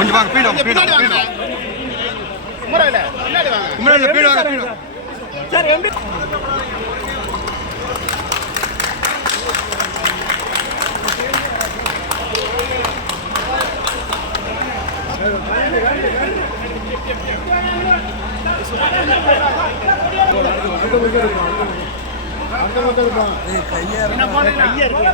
கொஞ்சம் வாங்க பீடுவாங்க பீடுவாங்க சார் எப்படி கையா இருக்கு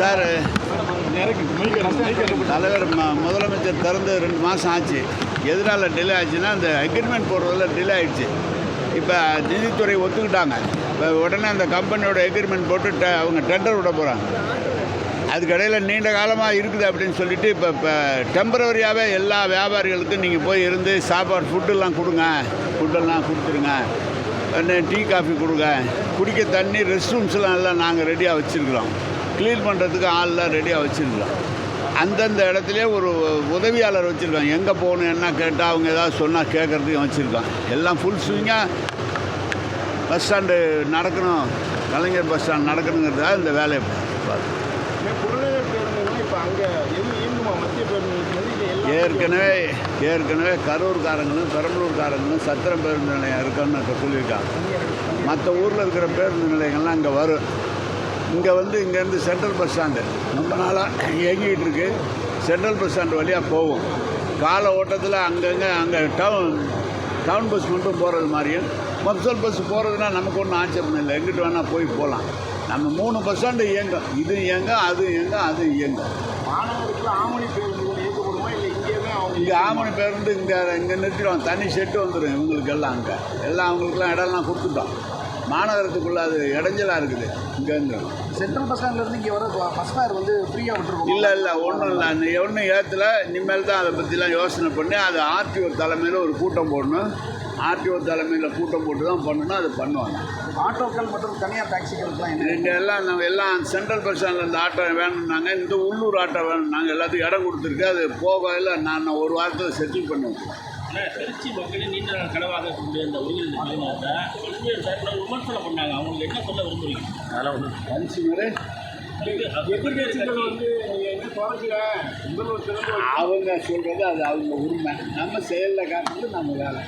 சார் தலைவர் முதலமைச்சர் திறந்து 2 மாதம் ஆச்சு. எதனால் டிலே ஆச்சுன்னா அந்த அக்ரிமெண்ட் போடுறதில் டிலே ஆகிடுச்சு. இப்போ நிதித்துறை ஒத்துக்கிட்டாங்க. இப்போ உடனே அந்த கம்பெனியோட அக்ரிமெண்ட் போட்டு அவங்க டெண்டர் விட போகிறாங்க. அதுக்கடையில் நீண்ட காலமாக இருக்குது அப்படின்னு சொல்லிட்டு இப்போ டெம்பரவரியாகவே எல்லா வியாபாரிகளுக்கும் நீங்கள் போய் இருந்து சாப்பாடு ஃபுட்டெல்லாம் கொடுங்க, ஃபுட்டெல்லாம் கொடுத்துருங்க, டீ காஃபி கொடுங்க, குடிக்க தண்ணி, ரெஸ்ட் ரூம்ஸ்லாம் எல்லாம் நாங்கள் ரெடியாக வச்சுருக்குறோம், க்ளீன் பண்ணுறதுக்கு ஆள்லாம் ரெடியாக வச்சுருக்குறோம். அந்தந்த இடத்துலையே ஒரு உதவியாளர் வச்சுருக்கோம். எங்கே போகணும் என்ன கேட்டால் அவங்க ஏதாவது சொன்னால் கேட்குறதுக்கும் வச்சுருக்கோம். எல்லாம் ஃபுல் ஸ்விங்காக பஸ் ஸ்டாண்டு நடக்கணும், கலைஞர் பஸ் ஸ்டாண்ட் நடக்கணுங்கிறதுக்காக இந்த வேலையை பார்த்து ஏற்கனவே கரூர்காரங்களும் பெரம்பலூர்காரங்களும் சத்திரம் பேருந்து நிலையம் இருக்குன்னு சொல்லியிருக்காங்க. மற்ற ஊரில் இருக்கிற பேருந்து நிலையங்கள்லாம் இங்கே வரும். இங்கே வந்து இங்கேருந்து சென்ட்ரல் பஸ் ஸ்டாண்டு ரொம்ப நாளாக இயங்கிக்கிட்டு இருக்கு. சென்ட்ரல் பஸ் ஸ்டாண்டு வழியாக போகும். கால ஓட்டத்தில் அங்கே டவுன் பஸ் மட்டும் போகிறது மாதிரியும் மப்சல் பஸ் போகிறதுனா நமக்கு ஒன்றும் ஆச்சரியம் இல்லை. எங்கிட்டு வேணால் போய் போகலாம். நம்ம 3 பஸ் ஸ்டாண்டு இயங்கும். இது இயங்கும், அது இயங்கும், அது இயங்கும். மாணவருக்கு ஆமணி பேருந்து இயக்கப்படுமா இல்லை இங்கேயுமே அவங்க இங்கே ஆமணி பேருந்து இங்கே நிறுத்திடுவோம். தனி செட்டு வந்துடும் இவங்களுக்கெல்லாம். அங்கே எல்லாம் அவங்களுக்குலாம் இடம்லாம் கொடுத்துட்டோம். மாநகரத்துக்குள்ளே அது இடைஞ்சலாக இருக்குது. இங்கேருந்து சென்ட்ரல் பஸ் ஸ்டாண்ட்லேருந்து இங்கே வர பஸ் ஃபேர் வந்து ஃப்ரீயாக விட்டுருக்கோம். இல்லை ஒன்றும் இல்லை. ஒன்றும் ஏற்றல. இனிமேல் தான் அதை பற்றிலாம் யோசனை பண்ணி அது ஆர்டிஓ தலைமையில் ஒரு கூட்டம் போடணும். ஆர்டிஓ தலைமையில் கூட்டம் போட்டு தான் பண்ணணும். அது பண்ணுவாங்க. ஆட்டோக்கள் மற்றும் தனியார் டாக்ஸிகளுக்குலாம் என்ன இங்கே எல்லாம் சென்ட்ரல் பஸ் ஸ்டாண்டில் இந்த ஆட்டோ வேணும்னாங்க. இந்த உள்ளூர் ஆட்டோ வேணும்னாங்க. எல்லாத்துக்கும் இடம் கொடுத்துருக்கு. அது போகல. நான் ஒரு வாரத்தில் செட்டில் பண்ணுவேன். ஆனால் திருச்சி மக்களின் நீண்ட நாள் கனவாக இருக்கக்கூடிய இந்த உயிரிழந்த நிலையத்தை பல்வேறு தரப்பினர் விமர்சனம் பண்ணாங்க. அவங்களுக்கு என்ன சொல்ல விரும்புறீங்க? அதெல்லாம் ஒன்று கன்சியூமரு எதிர்கட்சிகள் வந்து என்ன குறைக்கல முதல்வர் அவங்க சொல்கிறது அது அவங்க உரிமை. நம்ம செயலில் காட்டுறது நம்ம வேலை.